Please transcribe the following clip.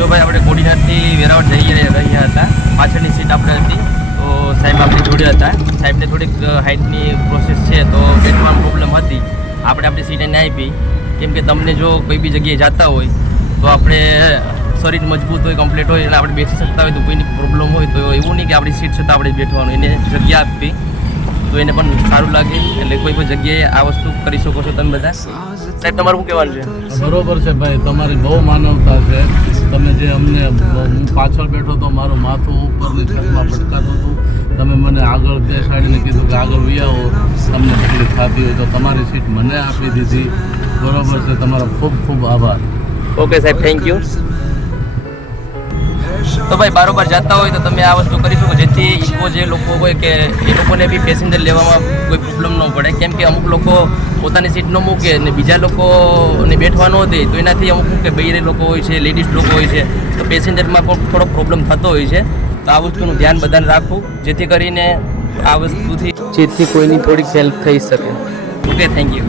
જો ભાઈ આપણે કોડીનાથથી વેરાવળ જઈ રહ્યા હતા, પાછળની સીટ આપણે હતી, તો સાહેબ આપણી જોડે હતા. સાહેબને થોડીક હાઇટની પ્રોસેસ છે, તો બેઠવામાં પ્રોબ્લેમ હતી. આપણે આપણી સીટ એને આપી, કેમ કે તમને જો કોઈ બી જગ્યાએ જતા હોય તો આપણે શરીર મજબૂત હોય, કમ્પ્લીટ હોય, અને આપણે બેસી શકતા હોય તો કોઈની પ્રોબ્લેમ હોય તો એવું નહીં કે આપણી સીટ છતાં આપણે બેઠવાનું, એને જગ્યા આપી તો એને પણ સારું લાગે. એટલે કોઈ પણ જગ્યાએ આ વસ્તુ કરી શકો છો તમે બધા. સાહેબ તમારું શું કહેવાનું છે? બરોબર છે ભાઈ, તમારી બહુ માનવતા છે. તમે જે અમને, હું પાછળ બેઠો તો મારું માથું ઉપરની છતમાં પટકાતું હતું, તમે મને આગળ બેસાડીને કીધું કે આગળ વી આવો, તમને તકલીફ થતી હોય તો તમારી સીટ મને આપી દીધી. બરોબર છે, તમારો ખૂબ ખૂબ આભાર. ઓકે સાહેબ, થેન્ક યુ. તો ભાઈ બારોબાર જતા હોય તો તમે આ વસ્તુ કરી શકો, જેથી ઇકો જે લોકો હોય કે એ લોકોને બી પેસેન્જર લેવામાં કોઈ પ્રોબ્લેમ ન પડે. કેમ કે અમુક લોકો પોતાની સીટ ન મૂકે ને બીજા લોકોને બેઠવા ન દે, તો એનાથી અમુક કે બૈરે લોકો હોય છે, લેડીઝ લોકો હોય છે, તો પેસેન્જરમાં પણ થોડો પ્રોબ્લેમ થતો હોય છે. તો આ વસ્તુનું ધ્યાન બધાને રાખવું, જેથી કરીને આ વસ્તુથી કોઈની થોડીક હેલ્પ થઈ શકે. Okay, thank you.